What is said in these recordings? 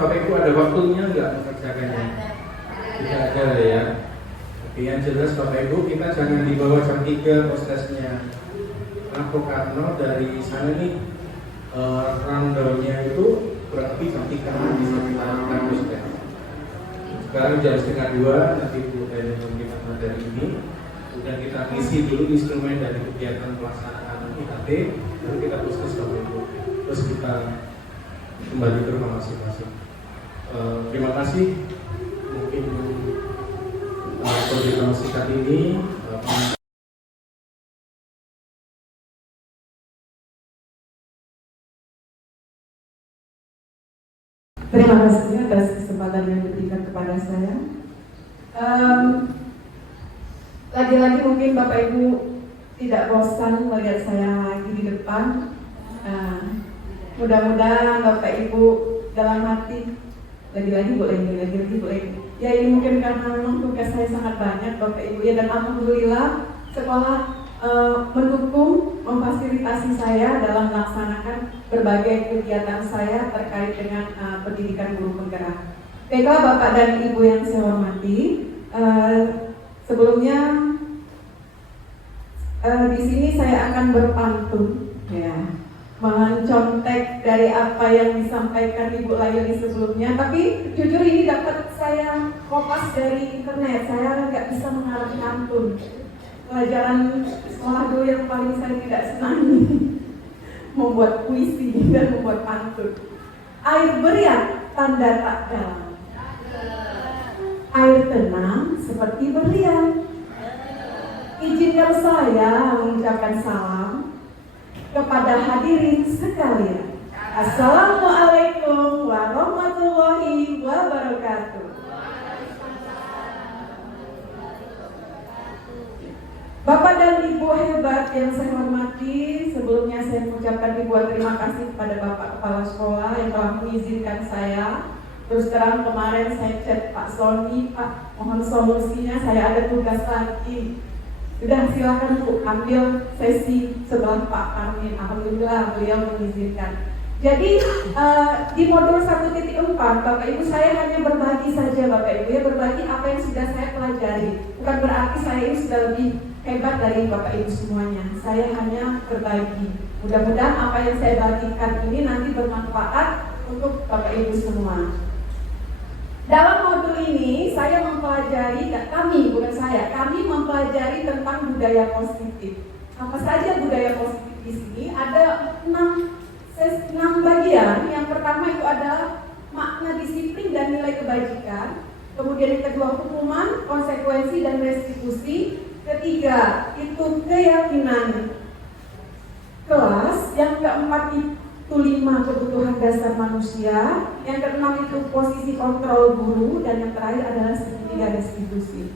Bapak Ibu ada waktunya nggak mengerjakannya? Tidak ada ya. Oke, yang jelas Bapak Ibu kita jangan dibawa jam 3 prosesnya. Karena Karno dari sana nih rundownnya itu kurang lebih jam 3 bisa kita lakukan proses. Sekarang jam setengah 2 nanti Bu Helen memberikan materi ini. Kemudian kita ngisi dulu instrumen dari kegiatan pelaksanaan IKT, lalu kita proses Bapak Ibu. Terus kita kembali ke rumah masing-masing. Terima kasih. Mungkin pemberitaan singkat ini. Terima kasih atas kesempatan yang diberikan kepada saya. Lagi-lagi mungkin Bapak Ibu tidak bosan melihat saya lagi di depan. Mudah-mudahan Bapak Ibu dalam hati lagi-lagi boleh. Ya ini mungkin karena memang tugas saya sangat banyak Bapak Ibu ya, dan alhamdulillah sekolah mendukung, memfasilitasi saya dalam melaksanakan berbagai kegiatan saya terkait dengan pendidikan guru penggerak. Baiklah Bapak dan Ibu yang saya hormati, sebelumnya di sini saya akan berpantun, ya, mencontek dari apa yang disampaikan Ibu Layuni sebelumnya. Tapi jujur ini dapat saya kopas dari internet, saya nggak bisa mengarang pantun. Pelajaran sekolah dulu yang paling saya tidak senangi membuat puisi dan membuat pantun. Air beriak tanda tak dalam, air tenang seperti berlian. Izinkan saya mengucapkan salam kepada hadirin sekalian. Assalamualaikum warahmatullahi wabarakatuh. Bapak dan Ibu hebat yang saya hormati, sebelumnya saya mengucapkan ribuan terima kasih kepada Bapak Kepala Sekolah yang telah mengizinkan saya. Terus terang kemarin saya chat Pak Sony, Pak mohon solusinya, saya ada tugas lagi. Sudah silakan Bu, ambil sesi sebelah Pak Karmin. Alhamdulillah beliau mengizinkan. Jadi di modul 1.4 Bapak Ibu saya hanya berbagi saja Bapak Ibu ya, berbagi apa yang sudah saya pelajari. Bukan berarti saya ini sudah lebih hebat dari Bapak Ibu semuanya. Saya hanya berbagi. Mudah-mudahan apa yang saya bagikan ini nanti bermanfaat untuk Bapak Ibu semua. Dalam modul ini saya mempelajari, kami mempelajari tentang budaya positif. Apa saja budaya positif di sini? Ada 6 bagian. Yang pertama itu adalah makna disiplin dan nilai kebajikan. Kemudian yang kedua hukuman, konsekuensi dan restitusi. Ketiga itu keyakinan kelas. Yang keempat itu 5 kebutuhan dasar manusia. Yang keenam itu posisi kontrol guru. Dan yang terakhir adalah segitiga restitusi.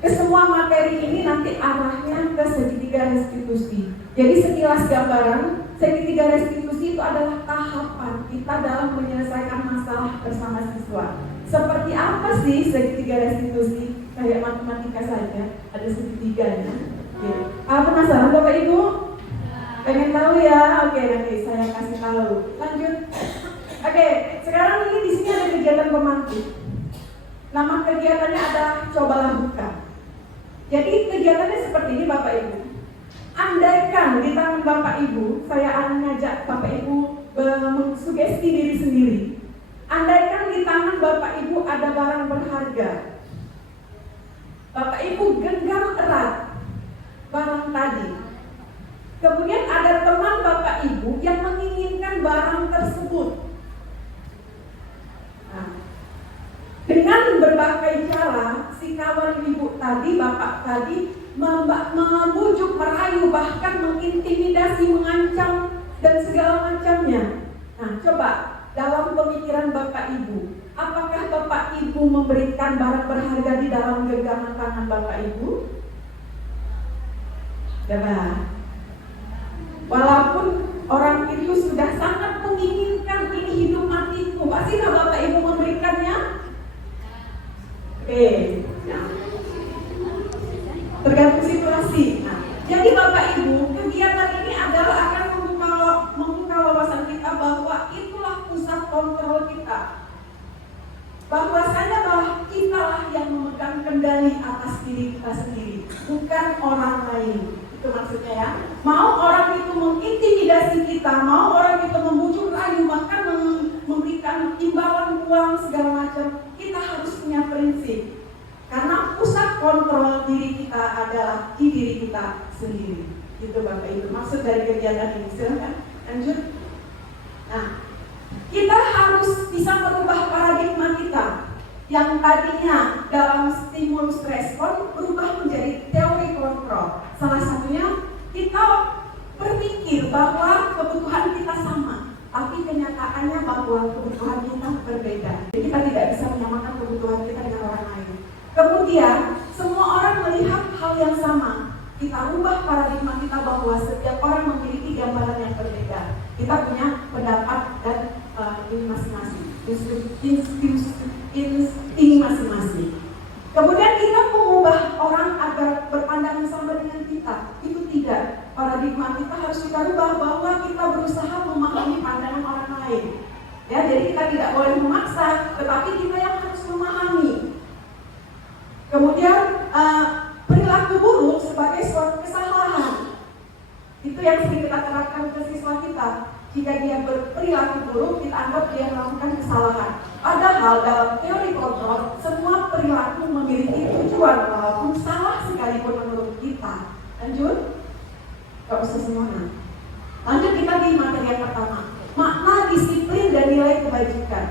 Kesemua materi ini nanti arahnya ke segitiga restitusi. Jadi sekilas gambaran, segitiga restitusi itu adalah tahapan kita dalam menyelesaikan masalah bersama siswa. Seperti apa sih segitiga restitusi? Kayak matematika saja, ada segitiganya. Penasaran Bapak Ibu? Pengen tahu ya? Oke, nanti saya kasih tahu. Lanjut. Oke, sekarang ini di sini ada kegiatan pemantik. Nama kegiatannya ada cobalah buka. Jadi kegiatannya seperti ini Bapak Ibu. Andaikan di tangan Bapak Ibu, saya akan ngajak Bapak Ibu mensugesti diri sendiri. Andaikan di tangan Bapak Ibu ada barang berharga, Bapak Ibu genggam erat barang tadi. Kemudian ada teman Bapak Ibu yang menginginkan barang tersebut. Nah, dengan berbagai cara, si kawan ibu tadi, bapak tadi membujuk, merayu, bahkan mengintimidasi, mengancam dan segala macamnya. Nah, coba dalam pemikiran Bapak Ibu, apakah Bapak Ibu memberikan barang berharga di dalam genggaman tangan Bapak Ibu? Coba. Walaupun orang itu sudah sangat menginginkan ini hidup matiku, pastilah Bapak Ibu memberikannya? Oke. Nah, tergantung situasi. Nah, jadi Bapak Ibu, kegiatan ini adalah akan membuka wawasan kita bahwa itulah pusat kontrol kita. bahwasanya bahwa kitalah yang memegang kendali atas diri kita sendiri, bukan orang lain. Itu maksudnya ya. Mau orang itu mengintimidasi kita, mau orang itu membujuk rayu, bahkan memberikan imbalan uang segala macam, kita harus punya prinsip. Karena pusat kontrol diri kita adalah di diri kita sendiri. Itu Bapak Ibu, maksud dari kegiatan ini. Silakan lanjut. Nah, kita harus bisa merubah paradigma kita yang tadinya dalam stimulus respon berubah menjadi teori kontrol. Salah satunya kita berpikir bahwa kebutuhan kita sama, tapi kenyataannya bahwa kebutuhan kita berbeda. Jadi kita tidak bisa menyamakan kebutuhan kita dengan orang lain. Kemudian semua orang melihat hal yang sama. Kita rubah paradigma kita bahwa setiap orang memiliki gambaran yang berbeda. Kita punya pendapat dan ini masing-masing, insting masing-masing. Kemudian kita mengubah orang agar berpandangan sama dengan kita. Itu tidak. Paradigma kita harus kita rubah bahwa kita berusaha memahami pandangan orang lain. Ya, jadi kita tidak boleh memaksa, tetapi kita yang harus memahami. Kemudian perilaku buruk sebagai suatu kesalahan. Itu yang sering kita terapkan ke siswa kita. Jika dia berperilaku buruk, kita anggap dia melakukan kesalahan. Padahal dalam teori kontrol, semua perilaku memiliki tujuan, walaupun salah sekalipun menurut kita. Lanjut. Gak usah semuanya. Lanjut kita di materi yang pertama. Makna disiplin dan nilai kebajikan.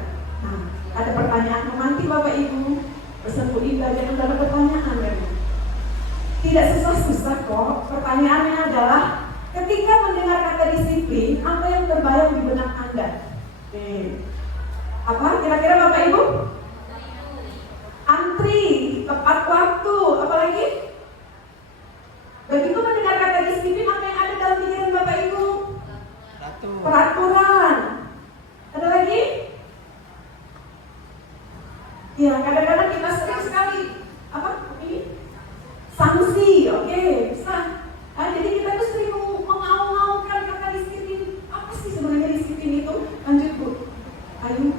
Nah, ada pertanyaan romantis Bapak Ibu. Bersentuh indah, jangan ada pertanyaan kan? Tidak susah-susah kok. Pertanyaannya adalah, ketika mendengar kata disiplin, apa yang terbayang di benak Anda? Apa kira-kira Bapak Ibu? Antri, tepat waktu, apa lagi? Begitu mendengar kata disiplin, apa yang ada dalam pikiran Bapak Ibu? Peraturan. Ada lagi? Ya, kadang-kadang kita sering sekali apa ini? Sanksi, oke, bisa. Nah, jadi kita tuh sering mengaung-aungkan kata disiplin. Apa sih sebenarnya disiplin itu? Lanjut Bu. Ayo.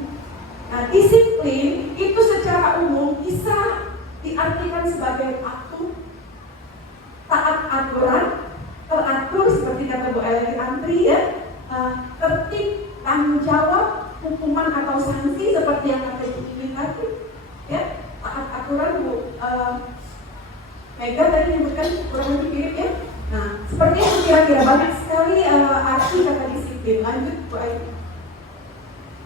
Nah, disiplin itu secara umum bisa diartikan sebagai patuh, taat aturan, teratur seperti kata Bu Eli antri ya, tertib, tanggung jawab, hukuman atau sanksi seperti yang kata Bu Ini tadi, ya, taat aturan Bu Mega tadi menyebutkan kurang lebih mirip ya. Nah, seperti itu kira-kira banyak sekali arti kata disiplin. Lanjut Bu Ayu.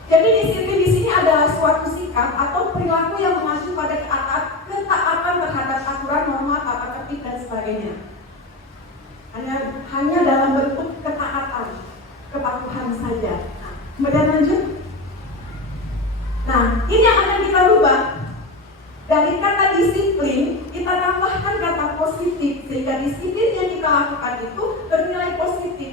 Jadi disiplin di sini adalah suatu sikap atau perilaku yang mengacu pada ketaatan terhadap aturan, norma, tata tertib dan sebagainya. Hanya dalam bentuk ketaatan, kepatuhan saja. Nah, kemudian lanjut. Nah, ini yang akan kita rubah. Dari kata disiplin, kita tambahkan kata positif, sehingga disiplin yang kita lakukan itu bernilai positif.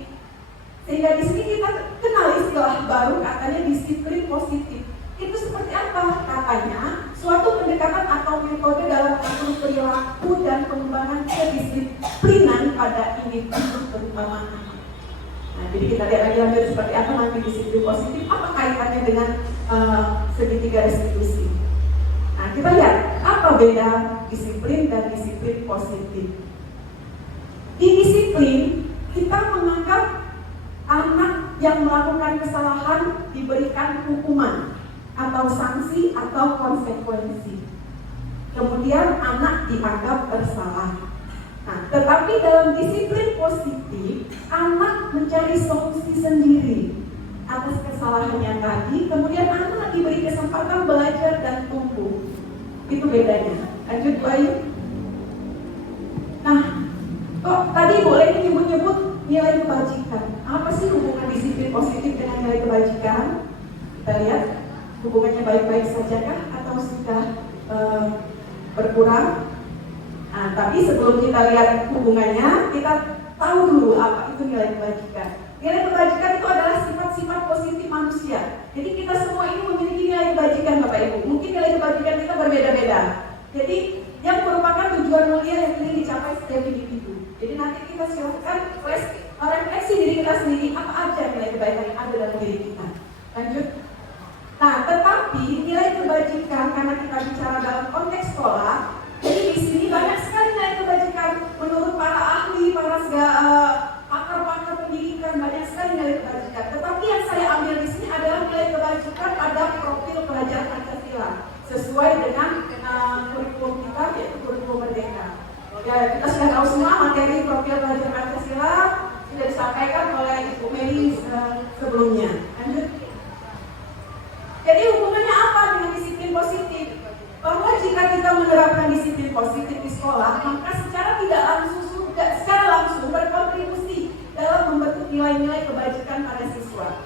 Sehingga di sini kita kenal istilah baru, katanya disiplin positif. Itu seperti apa? Katanya suatu pendekatan atau metode dalam mengatur perilaku dan pengembangan kedisiplinan pada individu terutama anak. Nah, jadi kita lihat lagi lanjut seperti apa nanti disiplin positif, apa kaitannya dengan segitiga restitusi. Nah, kita lihat apa beda disiplin dan disiplin positif. Di disiplin, kita menganggap anak yang melakukan kesalahan diberikan hukuman atau sanksi atau konsekuensi. Kemudian anak dianggap bersalah. Nah, tetapi dalam disiplin positif, anak mencari solusi sendiri atas kesalahannya tadi, kemudian anak diberi kesempatan belajar dan tumbuh. Itu bedanya. Lanjut Bu Ayu. Nah, kok tadi boleh nyebut-nyebut nilai kebajikan. Apa sih hubungan disiplin positif dengan nilai kebajikan? Kita lihat hubungannya baik-baik sajakah atau sudah berkurang? Nah, tapi sebelum kita lihat hubungannya, kita tahu dulu apa itu nilai kebajikan. Nilai kebajikan itu adalah sifat-sifat positif manusia. Jadi kita semua ini memiliki nilai kebajikan Bapak Ibu. Mungkin nilai kebajikan kita berbeda-beda. Jadi yang merupakan tujuan mulia yang ingin dicapai setiap individu. Jadi nanti kita silakan refleksi diri kita sendiri, apa aja nilai kebaikan yang ada dalam diri kita. Lanjut. Nah, tetapi nilai kebajikan profil pelajar Pancasila sesuai dengan kurikulum kita, yaitu kurikulum Merdeka. Ya, kita sudah tahu semua materi profil pelajar Pancasila sudah disampaikan oleh Ibu Mary sebelumnya. Lanjut. Jadi hubungannya apa dengan disiplin positif? Bahwa jika kita menerapkan disiplin positif di sekolah, maka secara langsung berkontribusi dalam membentuk nilai-nilai kebajikan pada siswa.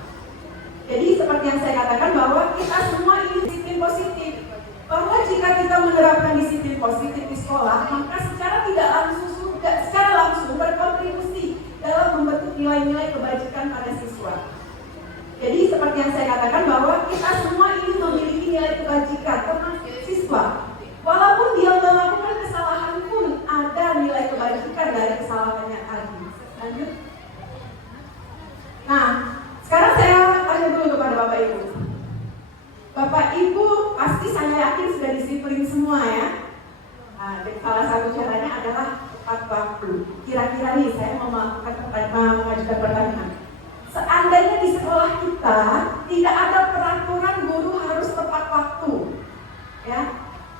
Jadi seperti yang saya katakan bahwa kita semua ini disiplin positif. Bahwa jika kita menerapkan disiplin positif di sekolah, maka secara langsung berkontribusi dalam membentuk nilai-nilai kebajikan pada siswa. Jadi seperti yang saya katakan bahwa kita semua ini memiliki nilai kebajikan termasuk siswa. Walaupun dia melakukan kesalahan pun ada nilai kebajikan dari kesalahannya tadi. Lanjut. Nah, sekarang saya tanya dulu kepada Bapak Ibu. Bapak Ibu pasti saya yakin sudah disiplin semua ya. Nah, salah satu caranya adalah tepat waktu. Kira-kira nih saya mau mengajukan pertanyaan. Seandainya di sekolah kita tidak ada peraturan guru harus tepat waktu, ya,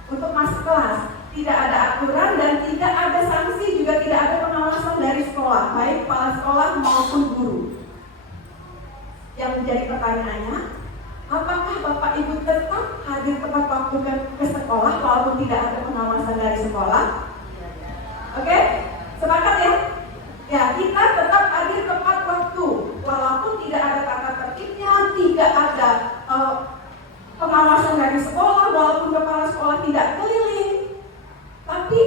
untuk masuk kelas, tidak ada aturan dan tidak ada sanksi, juga tidak ada pengawasan dari sekolah, baik kepala sekolah maupun guru. Yang menjadi pertanyaannya, apakah Bapak Ibu tetap hadir tepat waktu ke sekolah walaupun tidak ada pengawasan dari sekolah? Oke? Sepakat ya? Ya, kita tetap hadir tepat waktu walaupun tidak ada tata tertibnya, tidak ada pengawasan dari sekolah, walaupun kepala sekolah tidak keliling, tapi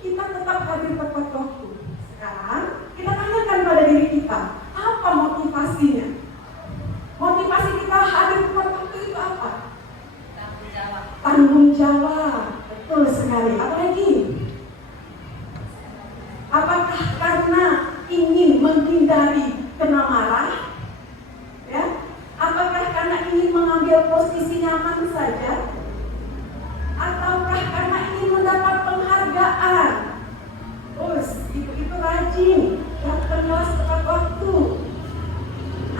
kita tetap hadir tepat waktu. Sekarang kita tanyakan pada diri kita, apa motivasinya? Motivasi kita hadir tepat waktu itu apa? Tanggung jawab. Betul sekali. Apa lagi? Apakah karena ingin menghindari kena marah? Ya? Apakah karena ingin mengambil posisi nyaman saja? Ataukah karena ingin mendapat penghargaan? Terus, itu rajin, datang kelas tepat waktu.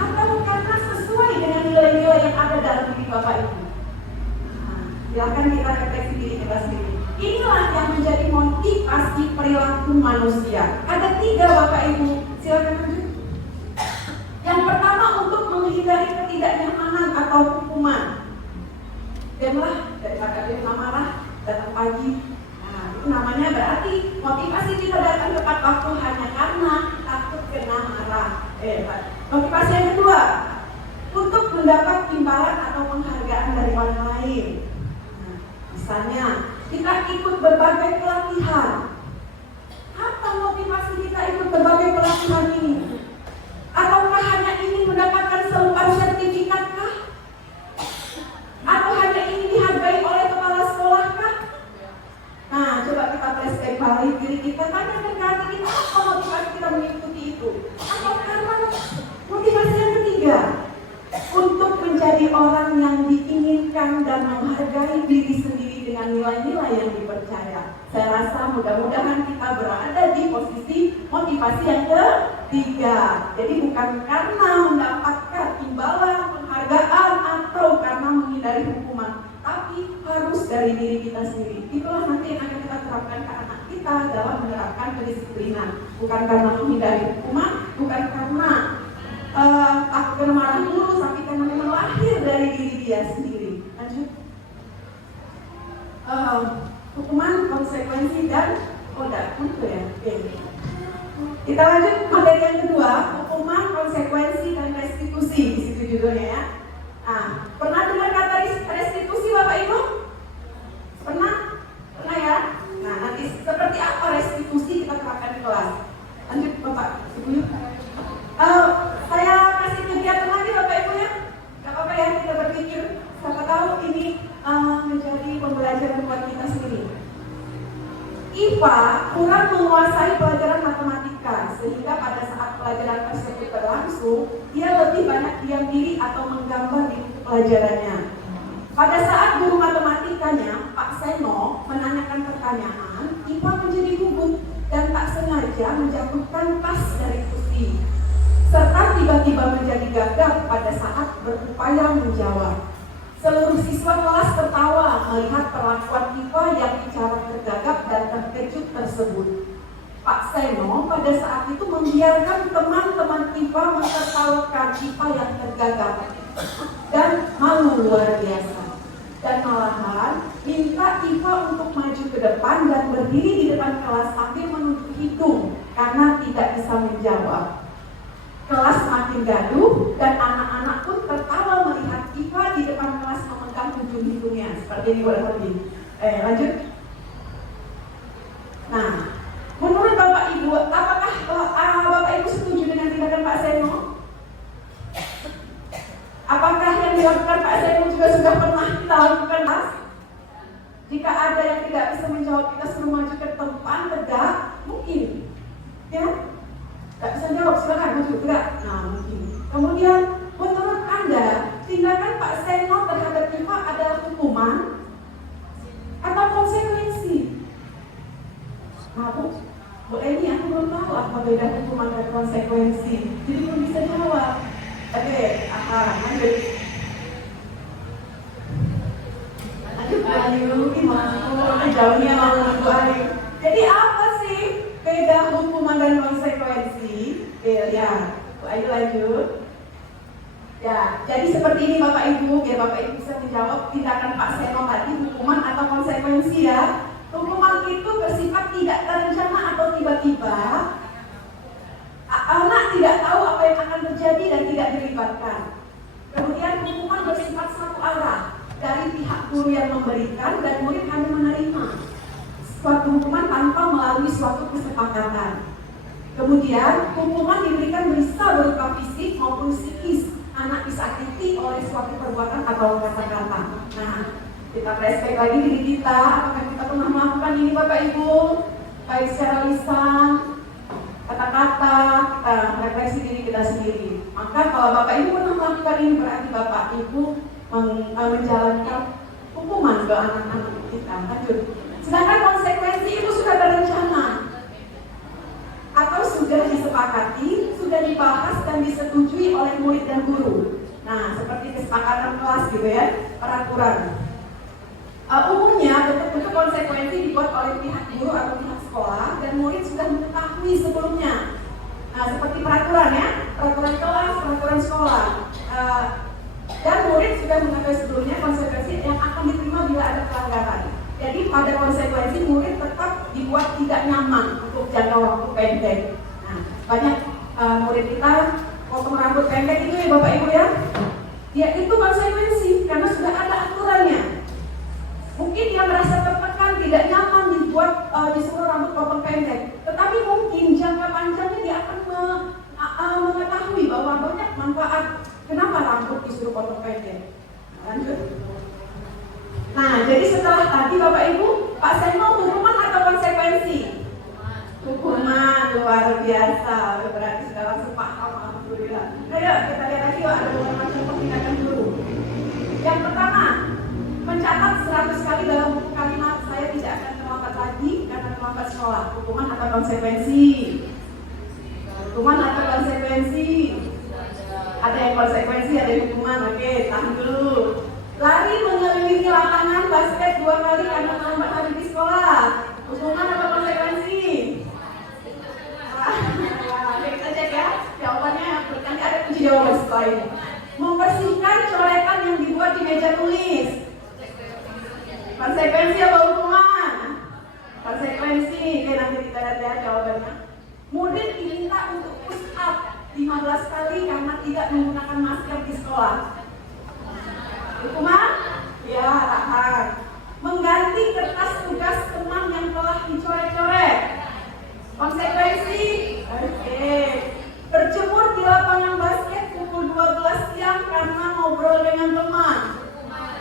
Atau karena sesuai dengan nilai-nilai yang ada dalam diri Bapak Ibu? Nah, silakan kita refleksi diri kita sendiri. Inilah yang menjadi motivasi perilaku manusia. Ada 3 Bapak Ibu, silakan lanjut. Yang pertama, untuk menghindari ketidaknyamanan atau hukuman. Demlah, daripada dia marah, datang pagi. Nah, itu namanya berarti motivasi kita datang tepat waktu hanya karena takut kena marah. Motivasi yang kedua, untuk mendapat imbalan atau penghargaan dari orang lain. Nah, misalnya, kita ikut berbagai pelatihan. Apa motivasi kita ikut berbagai pelatihan ini? Ataukah hanya ingin mendapatkan selembar sertifikat kah? Atau hanya ingin dihargai oleh kepala sekolah kah? Nah, coba kita flashback balik diri kita, tanya dan hati kita, apa motivasi kita mengikuti itu? Atau karena motivasi yang ketiga, untuk menjadi orang yang diinginkan dan menghargai diri sendiri dengan nilai-nilai yang dipercaya. Saya rasa mudah-mudahan kita berada di posisi motivasi yang ketiga. Jadi bukan karena mendapatkan imbalan, penghargaan, atau karena menghindari hukuman, tapi harus dari diri kita sendiri. Itulah nanti yang akan kita terapkan ke anak kita dalam menerapkan kedisiplinan. Bukan karena menghindari hukuman, bukan karena takut kena marah guru, tapi karena memang lahir dari diri dia sendiri. Lanjut. Hukuman, konsekuensi, dan koda. Itu ya. Oke. Kita lanjut materi yang kedua, hukuman, konsekuensi, dan restitusi. Di situ judulnya ya. Nah, pernah dengar kata restitusi Bapak Ibu? Pernah? Pernah ya? Nah, nanti seperti apa restitusi kita terapkan di kelas. Lanjut Bapak Ibu. Saya kasih kegiatan lagi Bapak Ibu ya. Gak apa-apa ya, kita berpikir. Siapa tahu ini menjadi pembelajaran buat kita sendiri. IPA kurang menguasai pelajaran matematika, sehingga pada saat pelajaran tersebut berlangsung, dia lebih banyak diam diri atau menggambar di buku pelajarannya. Pada saat guru matematikanya, Pak Seno, menanyakan pertanyaan, IPA menjadi gugup dan tak sengaja menjatuhkan tas dari kursi, serta tiba-tiba menjadi gagap pada saat berupaya menjawab. Seluruh siswa kelas tertawa melihat perlakuan Tifa yang bicara tergagap dan terkejut tersebut. Pak Seno pada saat itu membiarkan teman-teman Tifa mentertawakan Tifa yang tergagap dan malu luar biasa. Dan malahan minta Tifa untuk maju ke depan dan berdiri di depan kelas sambil menunjuk hidung karena tidak bisa menjawab. Kelas makin gaduh dan anak-anak pun tertawa melihat Tifa di depan kelas memegang ujung hidungnya seperti ini boleh lebih. Lanjut. Nah, menurut Bapak Ibu, apakah Bapak Ibu setuju dengan tindakan Pak Seno? Apakah yang dilakukan Pak Seno juga sudah pernah kita lakukan, Mas? Jika ada yang tidak bisa menjawab, kita suruh maju ke depan tegak, mungkin, ya? Tidak bisa jawab, silakan maju tegak. Nah, mungkin. Kemudian, menurut Anda, tindakan Pak Seno terhadap Tifa adalah hukuman atau konsekuensi? Nah, Bu, ini aku belum tahu apa beda hukuman dan konsekuensi, jadi belum bisa jawab. Oke, lanjut. Lanjut, gimana? Jauhnya mau Ayu. Jadi apa sih beda hukuman dan konsekuensi? Ya, Bu Ayu lanjut. Ya, jadi seperti ini Bapak Ibu, biar Bapak Ibu bisa menjawab tindakan Pak Seno tadi hukuman atau konsekuensi ya. Hukuman itu bersifat tidak terencana atau tiba-tiba. Anak tidak tahu apa yang akan terjadi dan tidak dilibatkan. Kemudian hukuman bersifat satu arah dari pihak guru yang memberikan dan murid hanya menerima suatu hukuman tanpa melalui suatu kesepakatan. Kemudian hukuman diberikan bisa berupa fisik maupun psikis. Anak disakiti oleh suatu perbuatan atau kata-kata. Nah, kita flashback lagi diri kita, apakah kita pernah melakukan ini Bapak Ibu? Baik secara lisan, kata-kata, kita refleksi diri kita sendiri. Maka kalau Bapak Ibu pernah melakukan ini berarti Bapak Ibu menjalankan hukuman ke anak-anak kita. Lanjut. Sedangkan konsekuensi itu sudah berencana atau sudah disepakati, sudah dibahas dan disetujui oleh murid dan guru. Nah, seperti kesepakatan kelas gitu ya, peraturan. Umumnya bentuk-bentuk konsekuensi dibuat oleh pihak guru atau pihak sekolah dan murid sudah mengetahui sebelumnya. Nah, seperti peraturan ya, peraturan kelas, peraturan sekolah. Dan murid sudah mengetahui sebelumnya konsekuensi yang akan diterima bila ada pelanggaran. Jadi pada konsekuensi murid tetap dibuat tidak nyaman untuk jangka waktu pendek. Nah, banyak murid kita potong rambut pendek itu ya Bapak Ibu ya. Ya itu konsekuensi karena sudah ada aturannya. Mungkin dia merasa tertekan, tidak nyaman dibuat disuruh rambut potong pendek. Tetapi mungkin jangka panjangnya dia akan mengetahui bahwa banyak manfaat kenapa rambut disuruh potong pendek. Lanjut. Nah, jadi setelah tadi Bapak Ibu, Pak Seno hukuman atau konsekuensi? Hukuman, luar biasa. Berarti sudah langsung paham, alhamdulillah. Nah, yuk kita lihat lagi yuk, ada beberapa contoh tindakan guru. Yang pertama, mencatat 100 kali dalam buku kalimat saya tidak akan terlambat lagi karena terlambat sekolah. Hukuman atau konsekuensi? Hukuman atau konsekuensi? Ada yang konsekuensi, ada yang hukuman. Oke, tahan dulu. Lari mengelilingi lapangan basket 2 kali karena terlambat hari di sekolah. Hukuman atau konsekuensi? Kita cek ya, jawabannya nanti ada kunci jawaban setelah ini. Membersihkan coretan yang dibuat di meja tulis. Konsekuensi apa hukuman? Konsekuensi. Oke, nanti kita lihat ya jawabannya. Murid diminta untuk push up 15 kali karena tidak menggunakan masker di sekolah. Hukuman? Ya, tahan. Mengganti kertas tugas teman yang telah dicoret-coret. Konsekuensi? Oke. Berjemur di lapangan basket pukul 12 siang karena ngobrol dengan teman.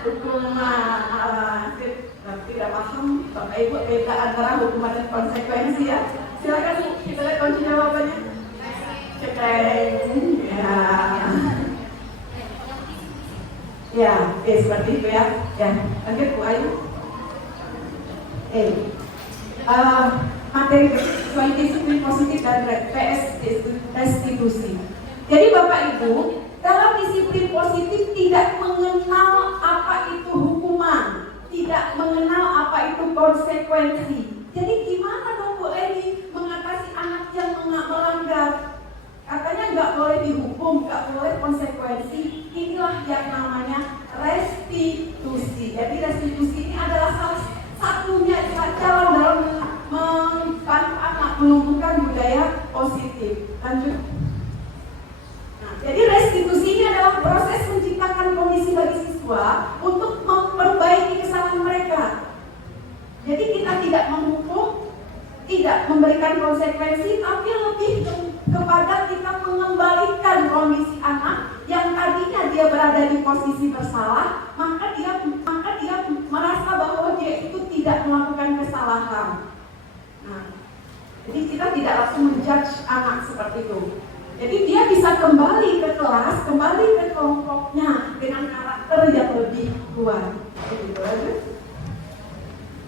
Hukuman. Tidak paham Bapak Ibu beda antara hukuman dan konsekuensi ya. Silakan kita lihat kunci jawabannya. Cekreng. Ya, oke, seperti itu ya. Ya, lanjut Bu Ayu. Materi disiplin positif dan PS restitusi. Jadi Bapak Ibu, Dalam disiplin positif tidak mengenal apa itu hukuman, tidak mengenal apa itu konsekuensi. Jadi gimana dong Bu Eni mengatasi anak yang melanggar? Katanya nggak boleh dihukum, nggak boleh konsekuensi. Inilah yang namanya restitusi. Jadi restitusi ini adalah salah satunya cara dalam membantu anak menumbuhkan budaya positif. Lanjut. Nah, jadi restitusi ini adalah proses menciptakan kondisi bagi siswa untuk memperbaiki kesalahan mereka. Jadi kita tidak menghukum, tidak memberikan konsekuensi, tapi lebih kepada kita mengembalikan kondisi anak yang tadinya dia berada di posisi bersalah, maka dia merasa bahwa dia itu tidak melakukan kesalahan. Nah, jadi kita tidak langsung menjudge anak seperti itu. Jadi dia bisa kembali ke kelas, kembali ke kelompoknya dengan karakter yang lebih kuat.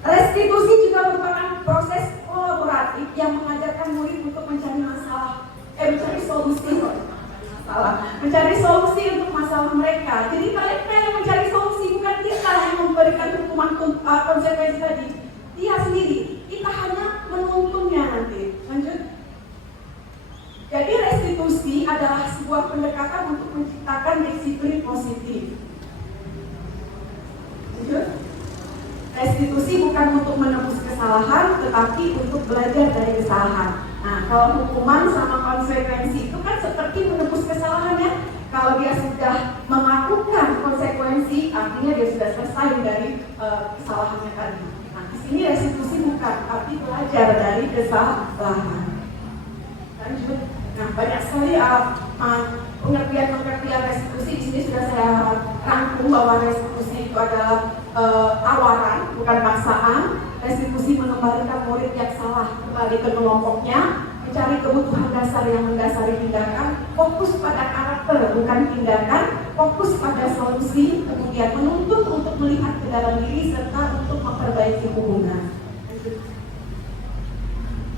Restitusi juga merupakan proses kolaboratif yang mengajarkan murid untuk mencari solusi untuk masalah mereka. Jadi mereka yang mencari solusi, bukan kita yang memberikan hukuman konsekuensi tadi. Dia sendiri, kita hanya menuntunnya nanti. Lanjut. Jadi restitusi adalah sebuah pendekatan untuk menciptakan disiplin positif. Lanjut. Restitusi bukan untuk menebus kesalahan, tetapi untuk belajar dari kesalahan. Nah, kalau hukuman sama konsekuensi itu kan seperti menebus kesalahan ya. Kalau dia sudah melakukan konsekuensi, artinya dia sudah selesai dari kesalahannya tadi. Nah, di sini restitusi bukan, tapi belajar dari kesalahan. Lanjut. Nah, banyak sekali pengertian restitusi di sini sudah saya rangkum bahwa restitusi itu adalah tawaran, bukan paksaan. Restitusi mengembalikan murid yang salah kembali ke kelompoknya, mencari kebutuhan dasar yang mendasari tindakan, fokus pada karakter bukan tindakan, fokus pada solusi, kemudian menuntut untuk melihat ke dalam diri serta untuk memperbaiki hubungan.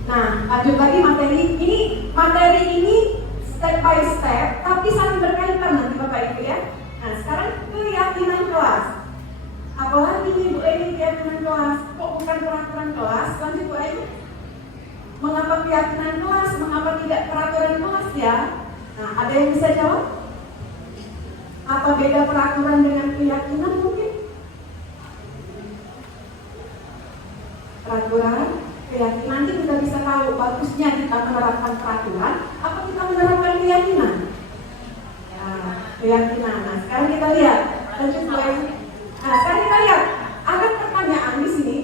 Nah, lanjut lagi materi ini step by step, tapi saling berkaitan nanti Bapak Ibu ya. Nah, sekarang keyakinan kelas. Apalagi nih Bu Eni keyakinan kelas, kok bukan peraturan kelas? Lanjut Bu Eni. Mengapa keyakinan kelas? Mengapa tidak peraturan kelas ya? Nah, ada yang bisa jawab? Apa beda peraturan dengan keyakinan mungkin? Peraturan, keyakinan nanti kita bisa tahu bagusnya kita menerapkan peraturan, apa kita menerapkan keyakinan? Ya, keyakinan. Nah, sekarang kita lihat. Lanjut Bu Eni. Nah, sekarang kita lihat, ada pertanyaan di sini.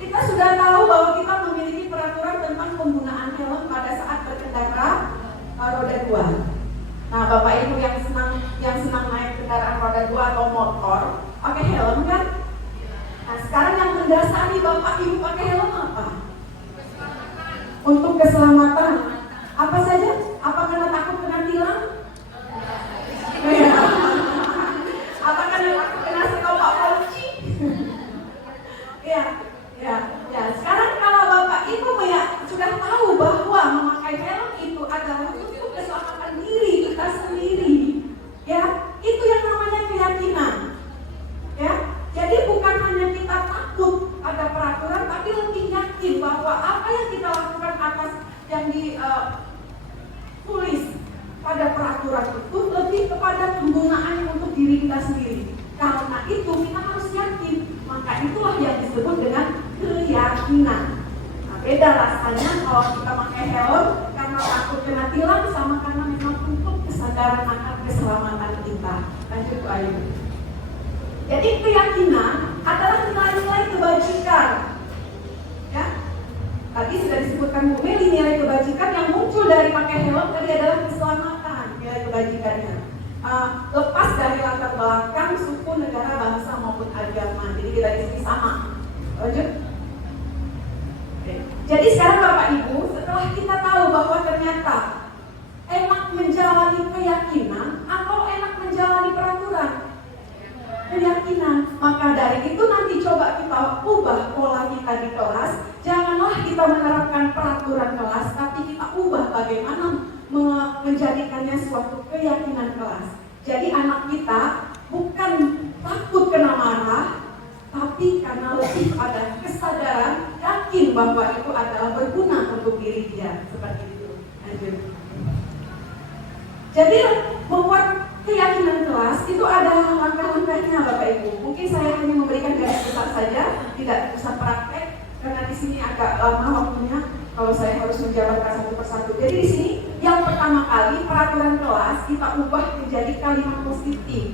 Kita sudah tahu bahwa kita memiliki peraturan tentang penggunaan helm pada saat berkendara roda 2. Nah, Bapak Ibu yang senang naik kendaraan roda 2 atau motor, pakai helm kan? Nah, sekarang yang mendasari Bapak Ibu pakai helm apa? Untuk keselamatan. Apa saja? Apa karena takut kena tilang? Apa karena takut kena sekolah polisi? Ya. Sekarang kalau Bapak Ibu sudah tahu bahwa memakai helm itu adalah untuk keselamatan diri kita sendiri, ya, itu yang namanya keyakinan. Ya, jadi bukan hanya kita takut ada peraturan, tapi lebih yakin bahwa apa yang kita lakukan atas yang ditulis pada peraturan itu lebih kepada penggunaannya untuk diri kita sendiri. Karena itu kita harus yakin, maka itulah yang disebut dengan keyakinan. Nah, beda rasanya kalau kita pakai helm karena takut kena tilang sama karena memang untuk kesadaran akan keselamatan kita. Lanjut Bu Ayu. Jadi keyakinan adalah nilai-nilai kebajikan. Ya, tadi sudah disebutkan Bu Meli, nilai kebajikan yang muncul dari pakai helm tadi adalah keselamatan, nilai kebajikannya. Lepas dari latar belakang, suku, negara, bangsa maupun agama. Jadi kita di sini sama. Lanjut. Oke. Jadi sekarang Bapak Ibu, setelah kita tahu bahwa ternyata enak menjalani keyakinan atau enak menjalani peraturan, keyakinan. Maka dari itu nanti coba kita ubah pola kita di kelas. Janganlah kita menerapkan peraturan kelas, tapi kita ubah bagaimana menjadikannya suatu keyakinan kelas. Jadi anak kita bukan takut kena marah, tapi karena lebih pada kesadaran, yakin bahwa itu adalah berguna untuk diri dia. Seperti itu. Lanjut. Jadi membuat keyakinan kelas itu ada langkah-langkahnya Bapak Ibu. Mungkin saya hanya memberikan garis besar saja, tidak usah praktek karena di sini agak lama waktunya kalau saya harus menjabarkan satu persatu. Jadi di sini yang pertama kali peraturan kelas kita ubah menjadi kalimat positif.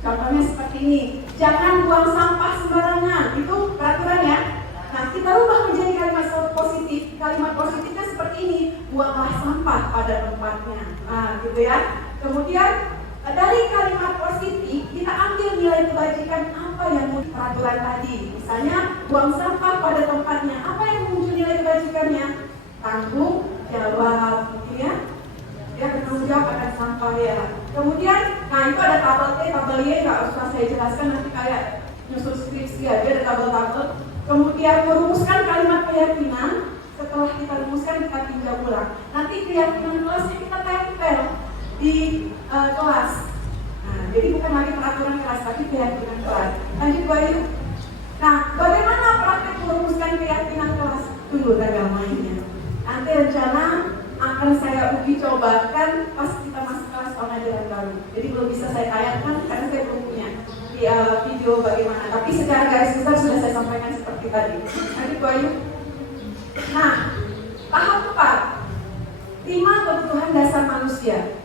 Contohnya seperti ini, jangan buang sampah sembarangan, itu peraturan ya. Nah kita ubah menjadi kalimat positif. Kalimat positifnya seperti ini, buanglah sampah pada tempatnya. Nah gitu ya. Kemudian dari kalimat positif kita ambil nilai kebajikan apa yang muncul peraturan tadi. Misalnya buang sampah pada tempatnya. Apa yang muncul nilai kebajikannya? Tanggung jawab, gitu ya. Dia bertanggung jawab akan sampah ya. Kemudian, nah itu ada tabel T, tabel Y, nggak usah saya jelaskan nanti kayak nyusun skripsi aja ada tabel-tabel. Kemudian merumuskan kalimat keyakinan. Setelah kita rumuskan kita tinjau ulang. Nanti keyakinan kelasnya kita tempel di kelas. Nah, jadi bukan lagi peraturan kelas, tapi keyakinan kelas. Lanjut Bayu. Nah, bagaimana praktek merumuskan keyakinan kelas? Tunggu tanggal mainnya. Nanti rencana akan saya uji cobakan pas kita masuk kelas tahun ajaran baru. Jadi belum bisa saya tayangkan karena saya belum punya di video bagaimana. Tapi secara garis besar sudah saya sampaikan seperti tadi. Lanjut Bayu. Nah, tahap 4, 5 kebutuhan dasar manusia.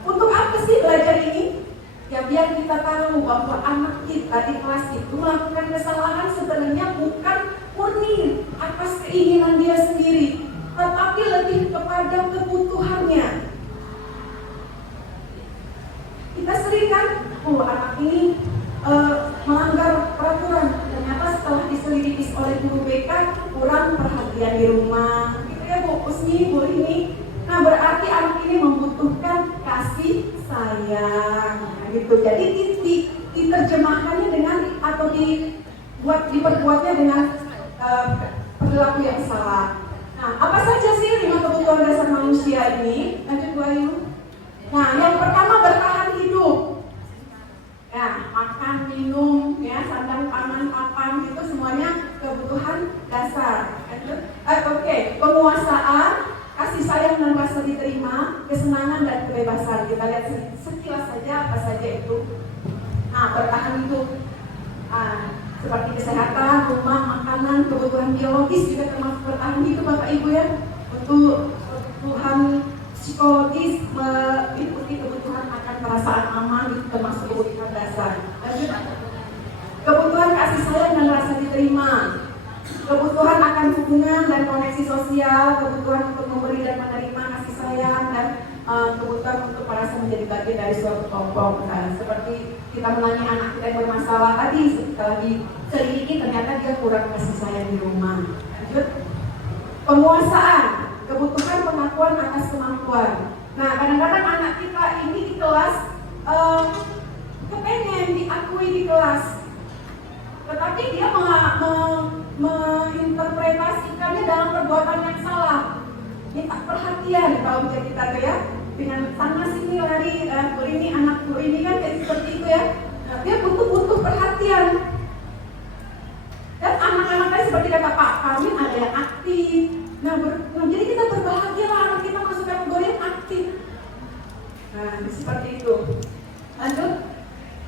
Untuk apa sih belajar ini? Ya biar kita tahu bahwa anak kita di kelas itu melakukan kesalahan sebenarnya bukan murni atas keinginan dia sendiri, tetapi lebih kepada kebutuhannya. Kita sering kan, anak ini melanggar peraturan. Ternyata setelah diselidiki oleh guru BK kurang perhatian di rumah. Gitu ya Bu Usni, Bu ini. Nah berarti anak ini membutuhkan kasih sayang, nah, gitu. Jadi diterjemahkannya dengan atau diperbuatnya dengan perilaku yang salah. Nah apa saja sih 5 kebutuhan dasar manusia ini? Lanjut Bu Ayu. Nah yang pertama bertahan hidup. Ya makan, minum, ya sandang, pangan, papan itu semuanya kebutuhan dasar. Oke. Penguasaan, kasih sayang dan rasa diterima, kesenangan dan kebebasan. Kita lihat sekilas saja apa saja itu. Nah, bertahan hidup. Seperti kesehatan, rumah, makanan, kebutuhan biologis juga termasuk bertahan hidup Bapak Ibu ya. Untuk kebutuhan psikologis meliputi kebutuhan akan perasaan aman itu termasuk kebutuhan dasar. Lanjut. Kebutuhan kasih sayang dan rasa diterima. Kebutuhan akan hubungan dan koneksi sosial, kebutuhan untuk memberi dan menerima kasih sayang, dan kebutuhan untuk merasa menjadi bagian dari suatu kelompok. Nah, seperti kita menanya anak kita yang bermasalah tadi, setelah diselidiki ternyata dia kurang kasih sayang di rumah. Lanjut. Penguasaan, kebutuhan pengakuan atas kemampuan. Nah, kadang-kadang anak kita ini di kelas kepengen diakui di kelas, tetapi dia menginterpretasikannya dalam perbuatan yang salah. Minta perhatian kalau bisa kita tuh ya, dengan sana sini lari, ini anak ini kan kayak seperti itu ya. Nah, dia butuh perhatian. Dan anak-anaknya seperti kata Pak Karmin ada yang aktif. Nah, jadi kita berbahagia lah anak kita masuk kategori yang aktif. Nah, seperti itu. Lanjut.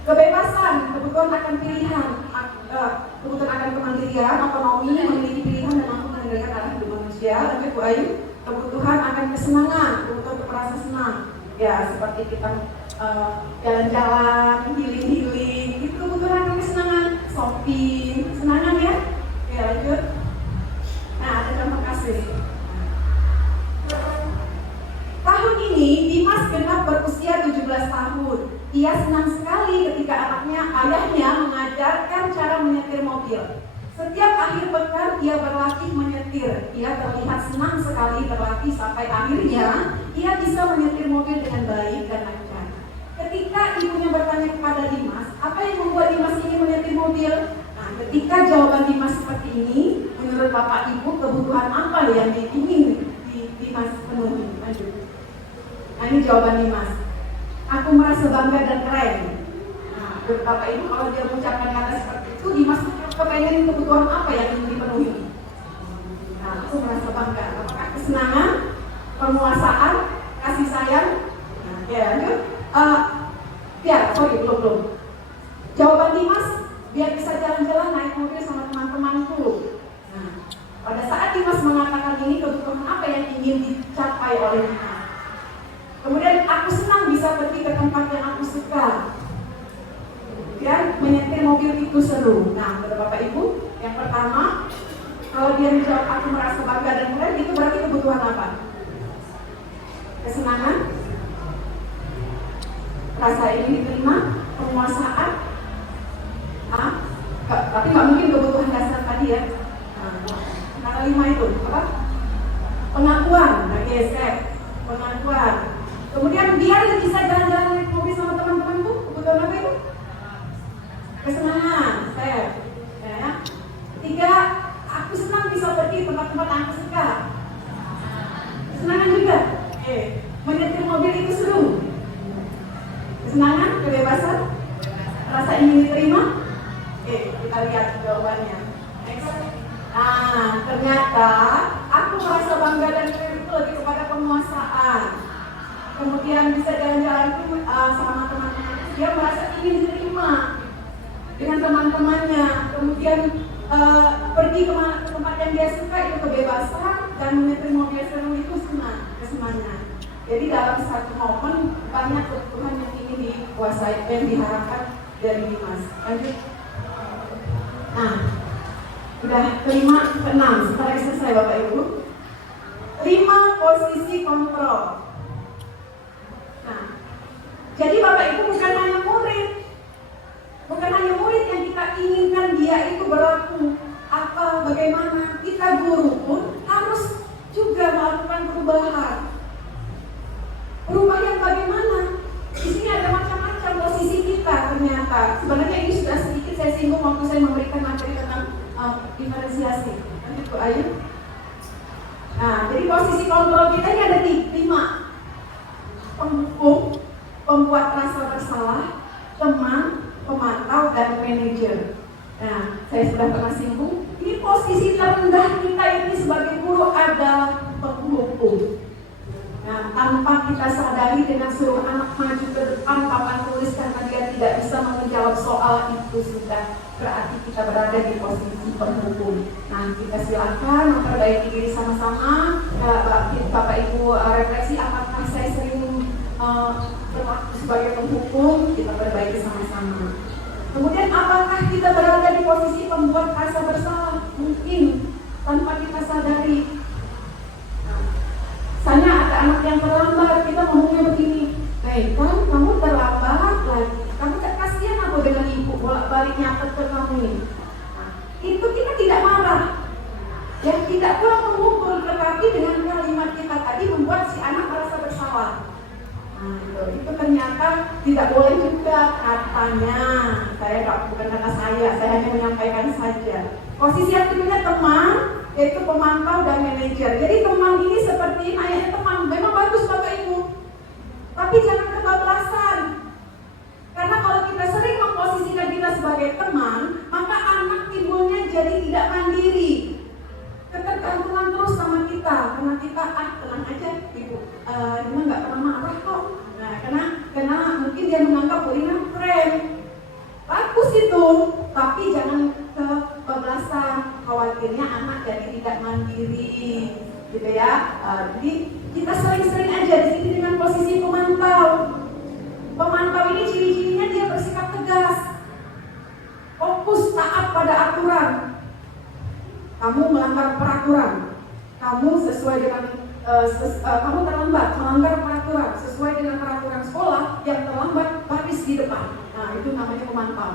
Kebebasan, kebutuhan akan pilihan, kebutuhan akan kemandirian, otonomi, memiliki pilihan dan mampu mengendalikan arah hidup manusia. Lanjut Bu Ayu. Kebutuhan akan kesenangan, kebutuhan untuk merasa senang. Ya, seperti kita jalan-jalan, healing, itu kebutuhan akan kesenangan. Shopping, kesenangan ya. Ya, lanjut. Nah, ada contoh kasus. Tahun ini Dimas genap berusia 17 tahun. Ia senang sekali ketika ayahnya mengajarkan cara menyetir mobil. Setiap akhir pekan ia berlatih menyetir. Ia terlihat senang sekali berlatih sampai akhirnya ia bisa menyetir mobil dengan baik dan lancar. Ketika ibunya bertanya kepada Dimas, apa yang membuat Dimas ingin menyetir mobil? Nah, ketika jawaban Dimas seperti ini, menurut Bapak Ibu kebutuhan apa yang ingin Dimas penuhi? Lanjut. Nah, ini jawaban Dimas. Aku merasa bangga dan keren. Nah, Bapak Ibu kalau dia mengucapkan kata seperti itu, Dimas kepengen kebutuhan apa yang ingin dipenuhi? Nah, aku merasa bangga. Apakah kesenangan, penguasaan, kasih sayang? Nah, ya, lanjut. Belum. Jawaban Dimas, biar bisa jalan-jalan naik mobil sama teman-temanku. Nah, pada saat Dimas mengatakan ini, kebutuhan apa yang ingin dicapai oleh Dimas? Kemudian aku senang bisa pergi ke tempat yang aku suka. Dan menyetir mobil itu seru. Nah, Bapak Ibu, yang pertama, kalau dia menjawab aku merasa bangga dan keren, itu berarti kebutuhan apa? Kesenangan, rasa ingin diterima, penguasaan. Tapi nggak mungkin kebutuhan dasar tadi ya. Nah, 5 itu apa? Pengakuan. Pengakuan. Kemudian dia bisa jalan-jalan naik mobil sama teman-temanku. Kebutuhan apa itu? Kesenangan. Ya. 3, aku senang bisa pergi ke tempat-tempat yang aku suka. Kesenangan juga. Menyetir mobil itu seru. Kesenangan, kebebasan, rasa ingin diterima. Kita lihat jawabannya. Next. Nah, ternyata aku merasa bangga dan keren itu lebih kepada penguasaan. Kemudian bisa jalan-jalan sama teman-teman. Dia merasa ingin diterima dengan teman-temannya. Kemudian pergi ke tempat yang dia suka itu kebebasan, dan menyetir mobil seru itu kesenangan. Jadi dalam satu momen banyak kebutuhan yang ingin dikuasai, yang diharapkan dari Dimas. Lanjut. Nah, udah 5, 6. Setelah selesai Bapak Ibu. 5 posisi kontrol. Nah, jadi Bapak Ibu bukan hanya murid yang kita inginkan dia itu berlaku bagaimana, kita guru pun harus juga melakukan perubahan. Perubahan yang bagaimana? Di sini ada macam-macam posisi kita ternyata. Sebenarnya ini sudah sedikit saya singgung waktu saya memberikan materi tentang diferensiasi. Lanjut Bu Ayu. Nah, jadi posisi kontrol kita ini ada 5. Penghukum, pembuat rasa bersalah, teman, pemantau, dan manajer. Nah, saya sudah pernah singgung. Ini posisi terendah kita ini sebagai guru adalah penghukum. Nah, tanpa kita sadari dengan suruh anak maju ke depan papan tulis karena dia tidak bisa menjawab soal itu, sudah berarti kita berada di posisi penghukum. Nah, kita silakan memperbaiki diri sama-sama. Bapak Ibu refleksi, apakah saya sering berlaku sebagai penghukum? Kita perbaiki sama-sama. Kemudian apakah kita berada di posisi pembuat rasa bersalah? Mungkin tanpa kita sadari. Misalnya ada anak yang terlambat, kita ngomongnya begini, kan kamu terlambat lagi, kamu kasihan aku dengan ibu bolak-balik nyatet ke kamu ini. Nah, itu kita tidak marah, yang tidak pula mengumpul, tetapi dengan kalimat kita tadi membuat si anak merasa bersalah. Nah, itu ternyata tidak boleh juga katanya. Bukan kata saya hanya menyampaikan saja. Posisi yang kedua teman, yaitu pemantau dan manajer. Jadi teman ini seperti ayahnya teman, memang bagus Bapak Ibu, tapi jangan kebablasan. Karena kalau kita sering memposisikan kita sebagai teman, maka anak timbulnya jadi tidak mandiri, ketergantungan terus sama kita. Karena kita tenang aja ibu, Rina nggak pernah marah kok. Nah, karena mungkin dia menganggap Rina keren. Bagus itu, tapi jangan kebablasan. Khawatirnya anak jadi tidak mandiri, gitu ya. Jadi kita sering-sering aja di sini dengan posisi pemantau. Pemantau ini ciri-cirinya dia bersikap tegas, fokus, taat pada aturan. Kamu melanggar peraturan, kamu sesuai dengan kamu terlambat, melanggar peraturan sesuai dengan peraturan sekolah, yang terlambat baris di depan. Nah, itu namanya pemantau.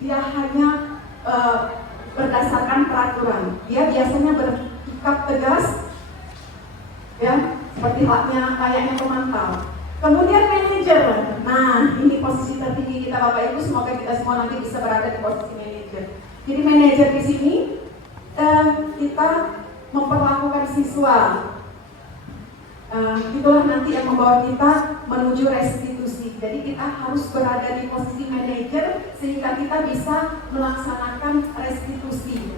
Dia hanya berdasarkan peraturan. Dia biasanya bersikap tegas, ya, seperti kayaknya pemantau. Kemudian manajer. Nah, ini posisi tertinggi kita Bapak Ibu. Semoga kita semua nanti bisa berada di posisi manajer. Jadi manajer di sini kita memperlakukan siswa. Itulah nanti yang membawa kita menuju restitusi. Jadi kita harus berada di posisi manajer sehingga kita bisa melaksanakan restitusi,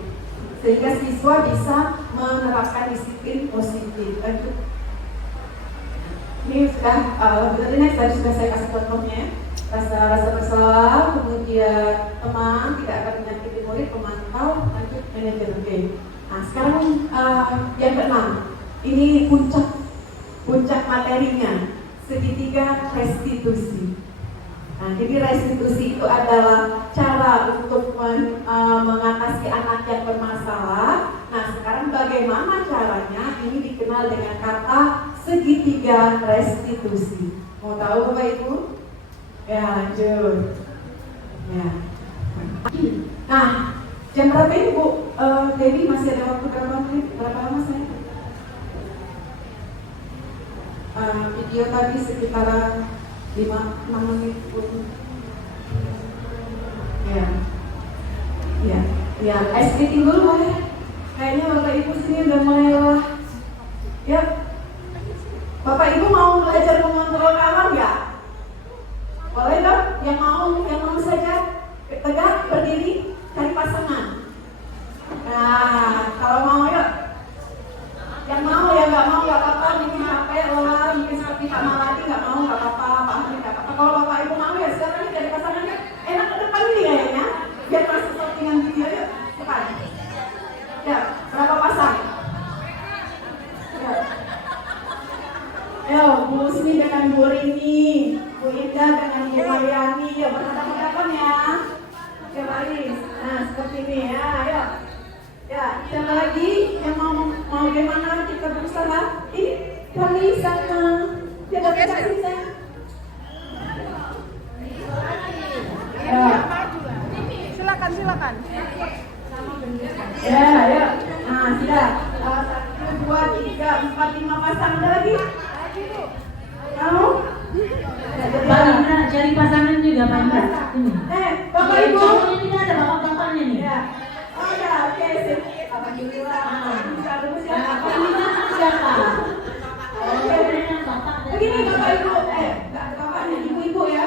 sehingga siswa bisa menerapkan disiplin positif. Ini sudah betulnya tadi sudah saya kasih contohnya. Rasa bersalah, kemudian teman tidak akan menyakiti murid, pemantau, lanjut manajer. Oke. Nah sekarang yang keenam, ini puncak materinya, segitiga restitusi. Nah, jadi restitusi itu adalah cara untuk mengatasi anak yang bermasalah. Nah, sekarang bagaimana caranya? Ini dikenal dengan kata segitiga restitusi. Mau tahu Bapak Ibu? Ya, lanjut. Ya. Nah, jam berapa ini Bu? Dewi masih ada waktu berapa menit? Berapa lama saya? Video tadi sekitaran 5-6 menit pun. Ya, ice skating dulu boleh. Kayaknya Bapak Ibu sini udah mulai lelah. Ya, Bapak Ibu mau belajar mengontrol kamar nggak? Boleh dong? Yang mau saja tegak berdiri cari pasangan. Nah, kalau mau yuk. Yang mau ya nggak mau nggak apa-apa, mungkin capek lelah, mungkin seperti Pak Malati nggak mau nggak apa-apa, Pak Ahli nggak apa-apa. Kalau Bapak Ibu mau ya sekarang ini cari pasangannya enak ke depan nih kayaknya, biar masuk settingan video yuk depan. Ya, berapa pasang? Ya. Ayo, Bu Sini dengan Bu Rini, Bu Indah dengan Bu Mariani, ya berhadapan-hadapan ya. Ya baik. Nah seperti ini ya, ayo. Ya, siapa lagi yang mau gimana kita berusaha? Ini kami sama jaga kaki saya. Ya. Silakan. Ya. Nah, sudah. 1, 2, 3, 4, 5 pasang. Ada lagi? Kamu? Mbak Lina, cari pasangan juga Pak Indra. Bapak Ibu. Ini tidak ada bapak-bapaknya nih. Ya. Oh ya, oke. Alhamdulillah. Pak Lina siapa? Begini Bapak Ibu, bapaknya ibu-ibu ya.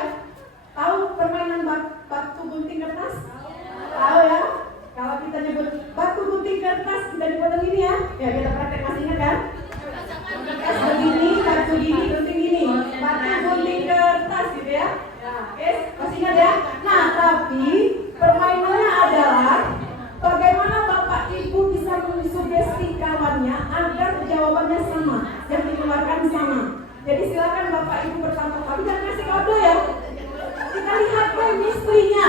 Tahu permainan batu gunting kertas? Tahu ya? Kalau kita nyebut batu gunting kertas, kita dipotong ini ya. Ya kita praktek, masih ingat kan? Kertas begini, batu gini, gunting gini. Batu gunting kertas gitu ya. Oke, masih ingat ya? Nah, tapi permainannya adalah bagaimana Bapak Ibu bisa mensugesti kawannya agar jawabannya sama, yang dikeluarkan sama. Jadi silakan Bapak Ibu pertama kali dan kasih kode ya. Kita lihat chemistry-nya.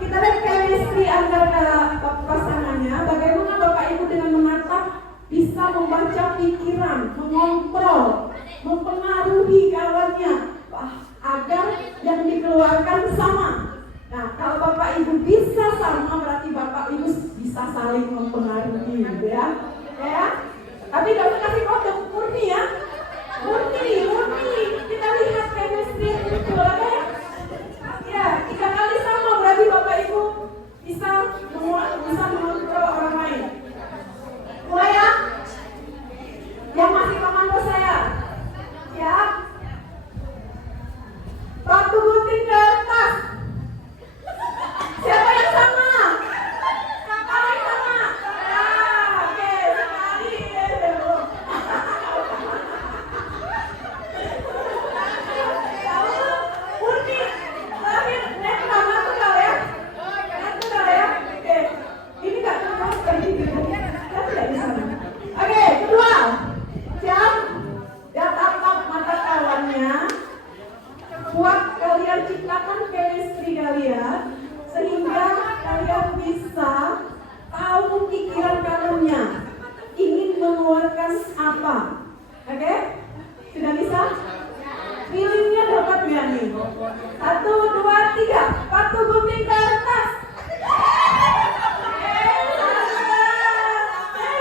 Kita lihat chemistry antara pasangannya. Bagaimana Bapak Ibu dengan menatap bisa membaca pikiran, mengontrol, mempengaruhi kawannya agar yang dikeluarkan sama. Nah, kalau Bapak Ibu bisa sama, berarti Bapak Ibu bisa saling mempengaruhi, gitu ya. Ya. Tapi nggak usah kasih kode, murni ya. Murni. Kita lihat chemistry itu, oke? Ya, 3 kali sama, berarti Bapak Ibu bisa mengontrol orang lain. Mulai ya. Yang masih komando saya. Ya. Batu gunting kertas. Siapa yang sama? Kakak yang sama? Ya, oke, sekali. Murni, terakhir, natural ya? Natural ya? Oke, ini gak terus seperti itu. Kita tidak bisa. Oke, kedua. Siap? Ya, tatap mata kawannya. Buat kalian ciptakan chemistry kalian sehingga kalian bisa tahu pikiran kawannya ingin mengeluarkan apa. Oke? Sudah bisa? Feelingnya dapat nggak nih? 1, 2, 3. Batu gunting kertas.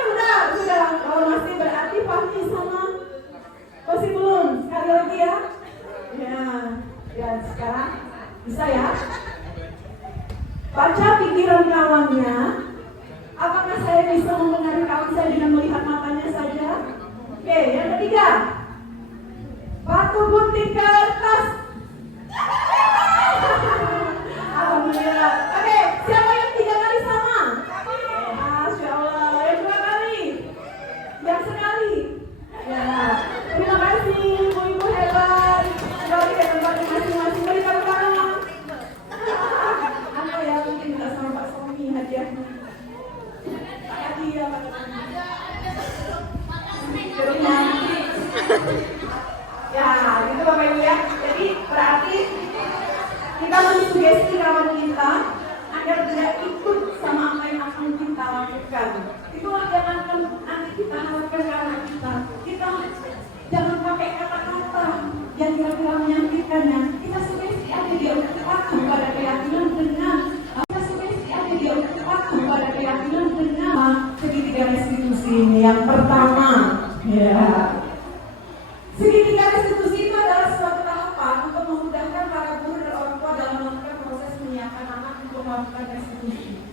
Udah. Kalau masih berarti pasti sama. Masih belum? Sekali lagi ya. Ya, sekarang bisa ya. Baca pikiran kawannya. Apakah saya bisa mempengaruhi kawan saya dengan melihat matanya saja? Oke, yang ketiga. Batu gunting kertas. sampaikan ke anak kita. Kita jangan pakai kata-kata yang kira-kira menyakitkan ya. Kita sugesti aja dia untuk patuh pada keyakinan benar. Kita sugesti aja dia untuk patuh pada keyakinan benar. Segitiga restitusi ini yang pertama, ya. Segitiga restitusi itu adalah suatu tahapan untuk memudahkan para guru dan orang tua dalam melakukan proses menyiapkan anak untuk melakukan restitusi.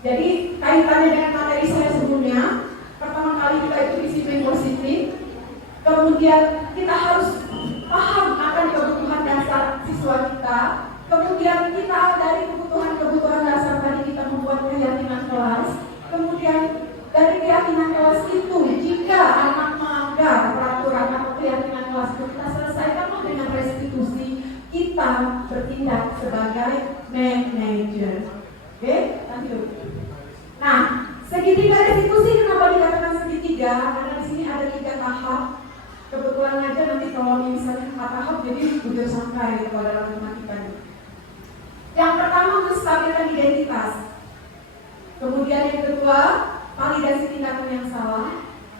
Jadi kaitannya dengan materi saya sebelumnya, pertama kali kita itu disiplin positif, kemudian kita harus paham akan kebutuhan dasar siswa kita, kemudian kita dari kebutuhan dasar tadi kita membuat keyakinan kelas, kemudian dari keyakinan kelas itu jika anak melanggar peraturan atau keyakinan kelas itu kita selesaikan dengan restitusi, kita bertindak sebagai manajer. Oke, lanjut. Nah, segitiga restitusi kenapa dikatakan segitiga? Karena di sini ada 3 tahap. Kebetulan aja nanti kalau misalnya 4 tahap jadi ujung sampai gitu dalam matematikanya. Yang pertama menstabilkan identitas. Kemudian yang kedua validasi tindakan yang salah.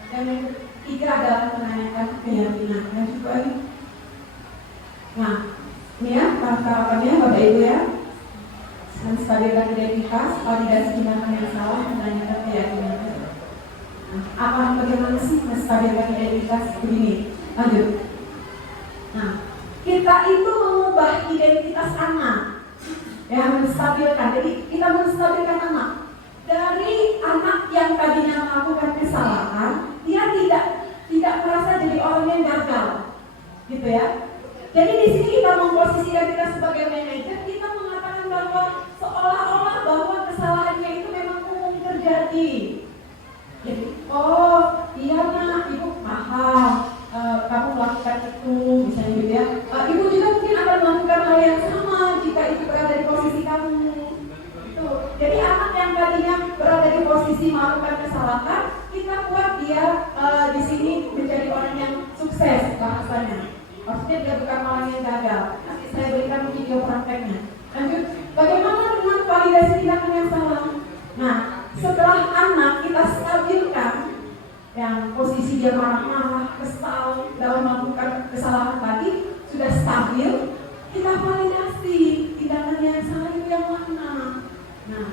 Dan yang ketiga adalah menanyakan keyakinan. Dan juga ini. Nah, ini ya tahapannya Bapak Ibu ya. Menstabilkan identitas, validasi tindakan yang salah, menanyakan keyakinan. Nah, bagaimana sih menstabilkan identitas? Begini, lanjut. Nah, kita itu mengubah identitas anak, ya menstabilkan. Jadi kita menstabilkan anak dari anak yang tadinya melakukan kesalahan, dia tidak merasa jadi orang yang gagal, gitu ya. Jadi di sini kita memposisikan kita sebagai manajer, kita mengatakan bahwa seolah-olah bahwa kesalahannya itu memang umum terjadi. Jadi, oh iya nak, ibu paham, kamu melakukan itu, misalnya gitu ya. Ibu juga mungkin akan melakukan hal yang sama jika itu berada di posisi kamu. Itu. Jadi anak yang tadinya berada di posisi melakukan kesalahan, kita buat dia di sini menjadi orang yang sukses bahasanya. Maksudnya dia bukan orang yang gagal. Nanti saya berikan video prakteknya. Lanjut, bagaimana dengan validasi tindakan yang salah? Nah, setelah anak kita stabilkan, yang posisi dia marah-marah, kesal dalam melakukan kesalahan tadi sudah stabil, kita validasi tindakan yang salah itu yang mana. Nah,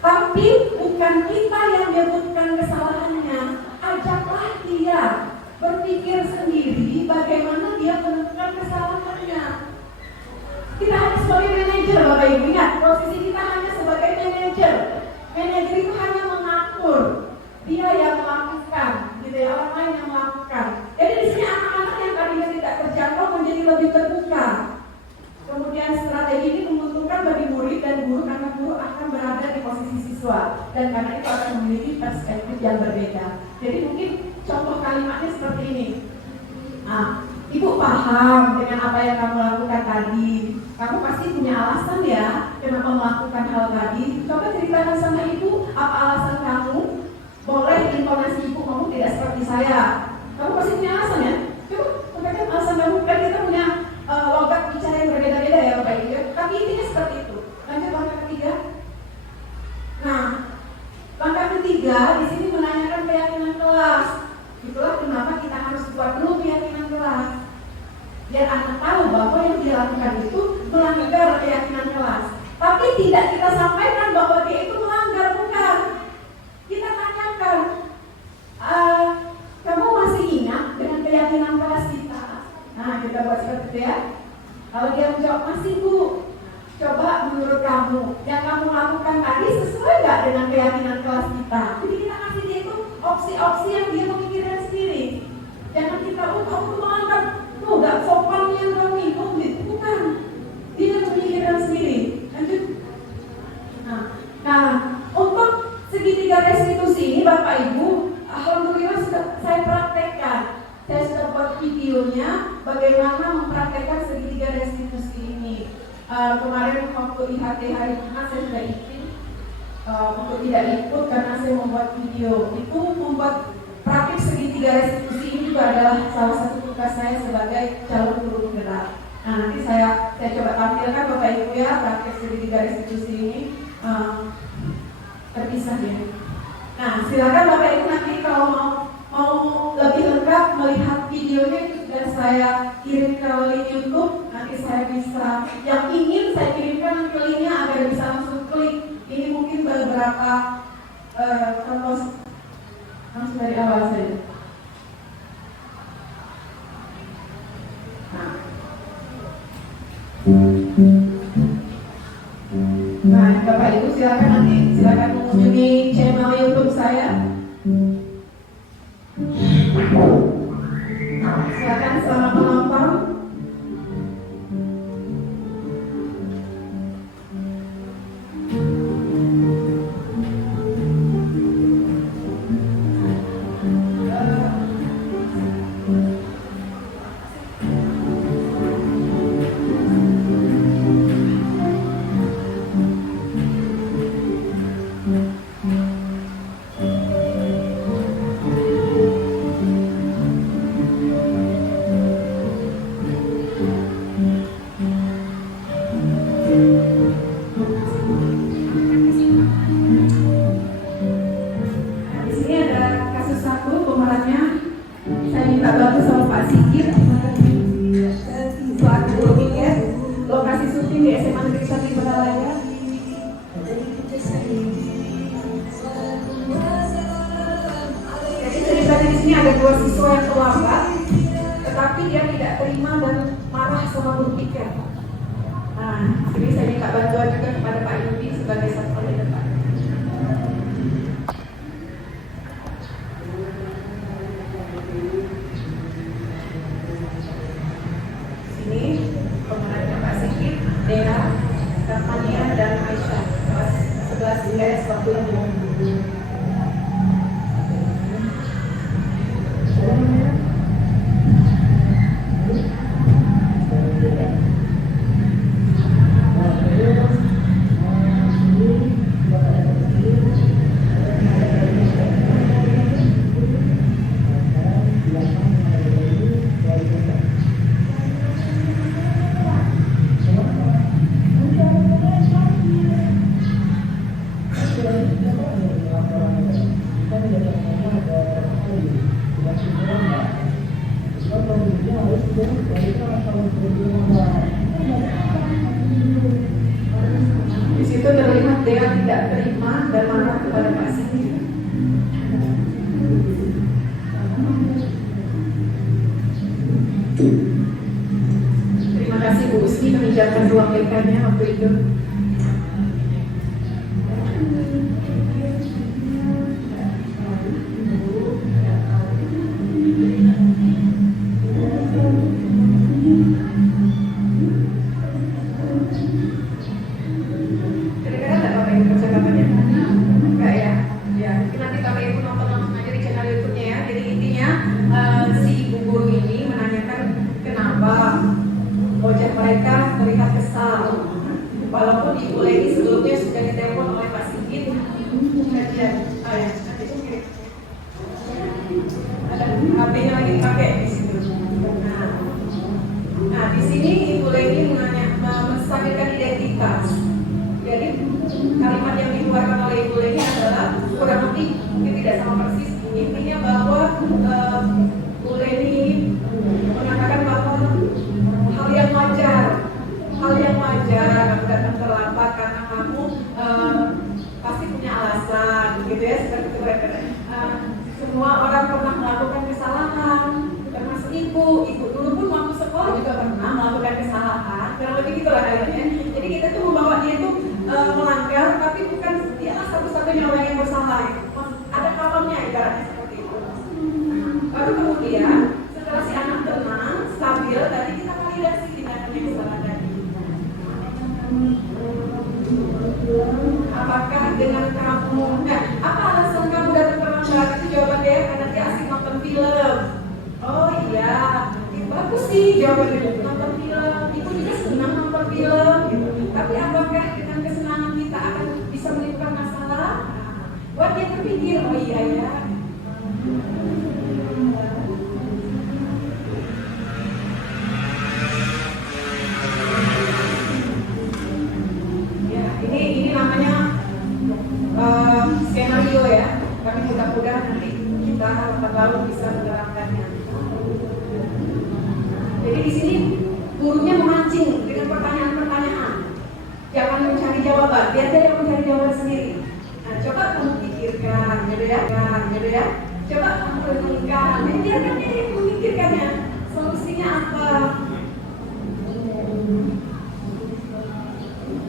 tapi bukan kita yang menyebutkan kesalahannya, ajaklah dia berpikir sendiri bagaimana dia menemukan kesalahannya. Kita hanya sebagai manajer, Bapak Ibu ingat, posisi kita hanya sebagai manajer. Manajer itu hanya mengatur, dia yang melakukan, gitu ya, orang lain yang melakukan. Jadi di sini anak-anak yang tadinya tidak terjangkau menjadi lebih terbuka. Kemudian strategi ini menguntungkan bagi murid dan guru karena guru akan berada di posisi siswa dan karena itu akan memiliki perspektif yang berbeda. Jadi mungkin contoh kalimatnya seperti ini. Nah, ibu paham dengan apa yang kamu lakukan tadi. Kamu pasti punya alasan ya kenapa melakukan hal tadi. Coba ceritakan sama ibu apa alasan kamu. Boleh intonasi ibu ngomong tidak seperti saya. Kamu pasti punya alasan ya. Coba sampaikan alasan kamu. Kan kita punya logat bicara yang berbeda-beda ya Bapak Ibu. Tapi intinya seperti itu. Lanjut langkah ketiga. Nah, langkah ketiga di sini menanyakan keyakinan kelas. Itulah kenapa kita harus buat dulu keyakinan kelas. Biar anak tahu bahwa yang dia lakukan itu melanggar keyakinan kelas. Tapi tidak kita sampaikan bahwa dia itu melanggar, bukan. Kita tanyakan, kamu masih ingat dengan keyakinan kelas kita? Nah, kita buat seperti itu ya. Kalau dia menjawab masih Bu, coba menurut kamu yang kamu lakukan tadi sesuai nggak dengan keyakinan kelas kita? Jadi kita kasih dia itu opsi-opsi yang dia memikirkan sendiri. Jangan kita kamu melanggar, nggak sopan yang kamu itu, bukan. Dia memikirkan sendiri. Lanjut. Nah, untuk segitiga restitusi ini Bapak Ibu, alhamdulillah sudah saya praktekkan. Saya sudah buat videonya bagaimana mempraktekkan segitiga restitusi ini. Kemarin waktu IHT hari Jumat saya sudah izin untuk tidak ikut karena saya membuat video. Itu membuat praktik segitiga restitusi ini juga adalah salah satu tugas saya sebagai calon guru penggerak. Nah, nanti saya coba tampilkan Bapak Ibu ya praktik segitiga restitusi ini terpisah ya. Nah, silakan Bapak Ibu nanti kalau mau saya kirim ke link YouTube, nanti saya bisa, yang ingin saya kirimkan ke linknya agar bisa langsung klik. Ini mungkin beberapa contoh langsung dari awal saja. Nah, Bapak Ibu silakan mengunjungi channel YouTube saya. Silakan selamat menonton. Di situ terlihat dia tidak terima dan marah kepada Pak Siti. Terima kasih Bu Usni meminjamkan ruang mereka-nya waktu itu. HP-nya lagi dipakai di situ. Nah, di sini Ibu Leni menstabilkan identitas. Jadi kalimat yang dikeluarkan oleh Ibu Leni adalah kurang lebih mungkin tidak sama persis. Intinya bahwa Bu Leni mengatakan bahwa hal yang wajar, kamu datang terlambat karena kamu pasti punya alasan, gitu ya, seperti itu mereka. Semua orang pernah melakukan kesalahan, termasuk ibu dulu pun waktu sekolah juga pernah melakukan kesalahan, kurang lebih gitulah kayaknya. Jadi kita tuh membawa dia tuh melanggar, tapi bukan dialah satu-satunya orang yang bersalah. Ada kawannya ibaratnya seperti itu. Lalu kemudian setelah si anak tenang, stabil, tadi kita validasi tindakan yang salah tadi. Apakah dengan kamu, apa alasan kamu datang terlambat? Itu jawaban dia karena dia asik nonton film. Oh iya, bagus sih jawaban dia, nonton film. Ibu juga senang nonton film. Gitu. Tapi apakah dengan kesenangan kita akan bisa menimbulkan masalah? Buat dia berpikir, oh iya ya. Ini namanya skenario ya. Tapi mudah-mudahan nanti kita lambat laun bisa menerapkannya. Jadi di sini gurunya memancing dengan pertanyaan-pertanyaan. Jangan mencari jawaban, biar dia yang mencari jawaban sendiri. Nah, coba kamu pikirkan, gitu ya. Coba kamu renungkan, biarkan dia yang memikirkannya. Solusinya apa?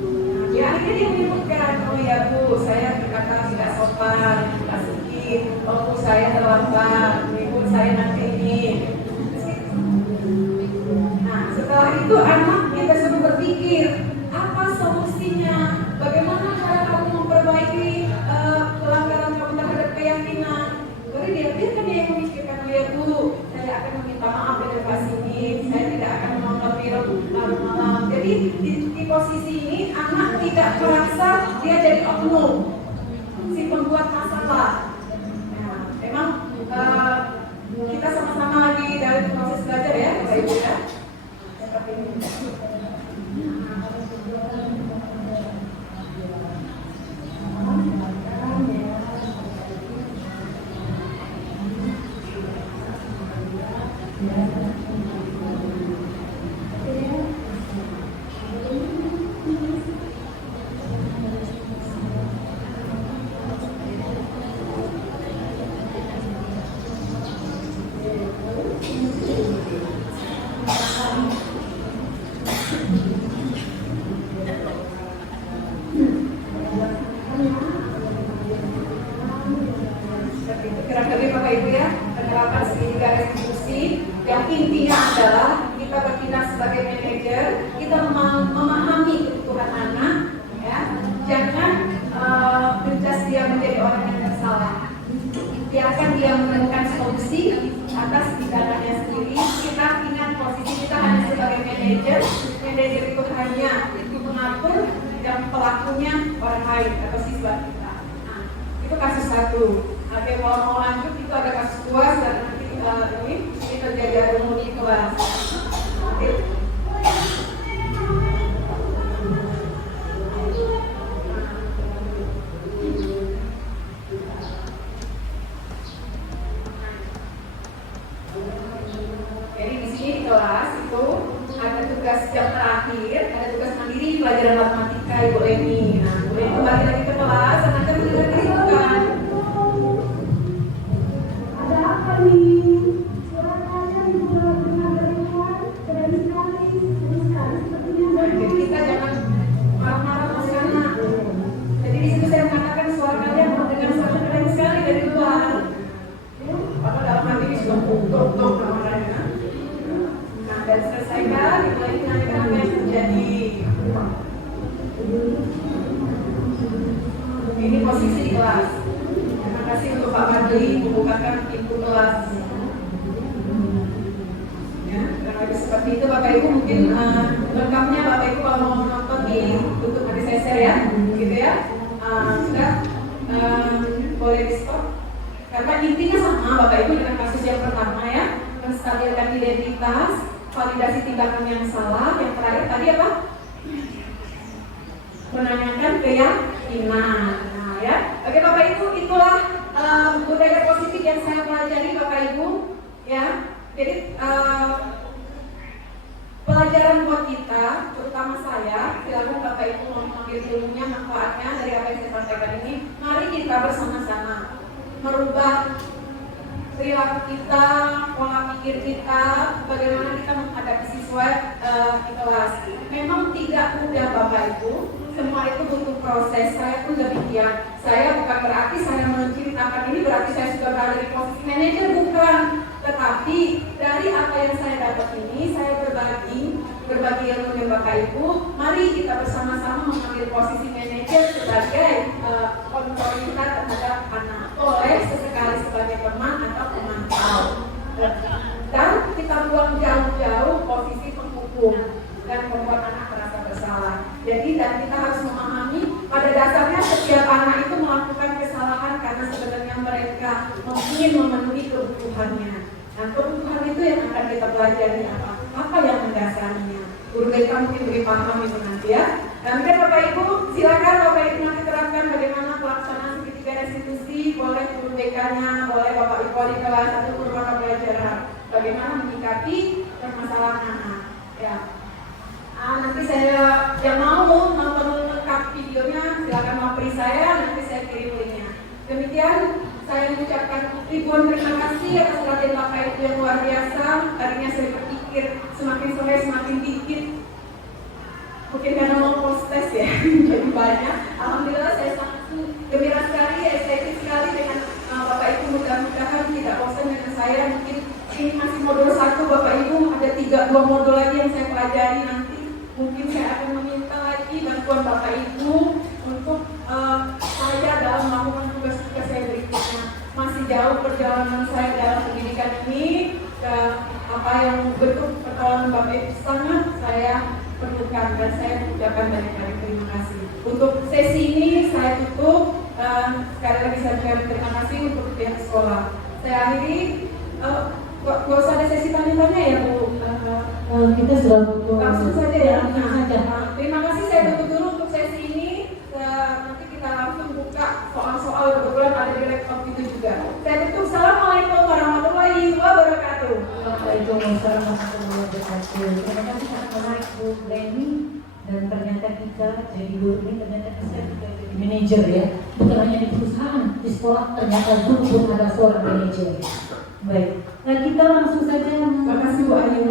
Nah, ya akhirnya dia menyebutkan, oh ya Bu, saya berkata tidak sopan, tidak sedikit. Oh Bu, saya terlambat. Ibu, saya nanti ini. Nah, setelah itu anak kita suruh berpikir, apa solusinya? Bagaimana cara kamu memperbaiki pelanggaran kamu terhadap keyakinan? Baru dia biarkan dia yang memikirkan, oh ya Bu, saya akan meminta maaf pada kelas ini, saya tidak akan menonton film malam-malam. Jadi di posisi ini anak tidak merasa dia jadi oknum, si pembuat masalah. Nah, memang kita sama-sama lagi dalam proses belajar ya, Bapak Ibu ya. Seperti ini. Kira-kira Bapak Ibu ya, penerapan segitiga restitusi yang intinya adalah kita bertindak sebagai manajer, kita memahami kebutuhan anak, ya, jangan menjudge dia menjadi orang yang bersalah. Biarkan dia menemukan solusi atas tindakannya sendiri. Kita ingat posisi kita hanya sebagai manajer. Manajer itu hanya mengatur dan pelakunya orang lain atau siswa kita. Nah, itu kasus satu. Oke, kalau mau lanjut itu ada kasus 2 dan nanti ini terjadi ada multi kelas. Jadi di sini di kelas itu ada tugas yang terakhir, ada tugas mandiri pelajaran matematika Ibu Eni. Nah, Bu Eni kembali lagi ke kelas, anak mendengar keributan. Jadi kita jangan marah-marah sama anak. Jadi di situ saya mengatakan suara kalian terdengar sangat keren sekali dari luar. Padahal dalam hati ini sudah tok marahnya. Nah, dan selesaikan, dimulai dinamika apa yang terjadi. Ini posisi di kelas. Terima kasih untuk Pak Madli membukakan pintu kelas. Ya, kurang lebih seperti itu Bapak Ibu. Mungkin lengkapnya Bapak Ibu kalau mau menonton di YouTube ada Seser ya, gitu ya. Sudah boleh di stop. Karena intinya sama Bapak Ibu dengan kasus yang pertama ya, menstabilkan identitas, validasi tindakan yang salah. Yang terakhir tadi apa? Menanyakan keyakinan. Nah ya, oke Bapak Ibu, itulah budaya positif yang saya pelajari Bapak Ibu ya. Jadi pelajaran buat kita, terutama saya, silakan Bapak Ibu mengambil ilmunya, manfaatnya dari apa yang saya sampaikan ini. Mari kita bersama-sama merubah perilaku kita, pola pikir kita, bagaimana kita menghadapi siswa di kelas. Memang tidak mudah Bapak Ibu, semua itu butuh proses. Saya pun demikian. Saya bukan berarti saya menceritakan ini berarti saya sudah berada di posisi manajer, bukan. Tetapi dari apa yang saya dapat ini, saya berbagi ilmu dengan Bapak Ibu. Mari kita bersama-sama mengambil posisi manajer sebagai kontrol kita terhadap anak. Boleh sesekali sebagai teman atau pemantau. Dan kita buang jauh-jauh posisi penghukum dan membuat anak merasa bersalah. Jadi dan kita harus memahami pada dasarnya setiap anak itu melakukan kesalahan karena sebenarnya mereka ingin memenuhi kebutuhannya. Nah, kebutuhan itu yang akan kita pelajari apa yang mendasarinya. Guru BK mungkin lebih paham itu nanti ya. Dan Bapak Ibu, silakan Bapak Ibu nanti terapkan bagaimana pelaksanaan segitiga restitusi. Boleh guru BK-nya, boleh Bapak Ibu di kelas atau guru mata pelajaran. Bagaimana menyikapi permasalahan Nah, ya. Nanti saya yang mau nonton lengkap videonya silakan mapri saya, nanti saya kirim linknya. Demikian saya mengucapkan ribuan terima kasih atas perhatian Bapak Ibu yang luar biasa. Tadinya saya berpikir semakin sore semakin dikit, mungkin karena mau proses ya jadi banyak. Alhamdulillah saya sangat gembira sekali, excited sekali dengan Bapak Ibu. Mudah-mudahan tidak bosan dengan saya. Mungkin ini masih modul 1 Bapak Ibu, ada 2 modul lagi yang saya pelajari nanti. Mungkin saya akan meminta lagi bantuan Bapak Ibu untuk saya dalam melakukan tugas-tugas saya berikutnya. Masih jauh perjalanan saya dalam pendidikan ini, apa yang bentuk pertolongan Bapak Ibu sangat saya perlukan, dan saya mengucapkan banyak-banyak terima kasih. Untuk sesi ini saya tutup, sekali lagi saya ucapkan terima kasih untuk pihak sekolah. Saya akhiri, gak usah ada sesi tanya-tanya ya Bu. Kita sudah butuh. Langsung saja ya. Langsung saja. Terima kasih, saya tutup dulu untuk sesi ini. Nanti kita langsung buka soal-soal, kebetulan ada di laptop itu juga. Saya tutup. Assalamualaikum warahmatullahi wabarakatuh. Waalaikumsalam warahmatullahi wabarakatuh. Terima kasih sangat menarik Bu Leni, dan ternyata kita jadi guru ini ternyata bisa juga jadi manajer ya. Bukan hanya di perusahaan, di sekolah ternyata guru pun ada seorang manajer. Baik, nah kita langsung saja. Terima kasih Bu Ayu.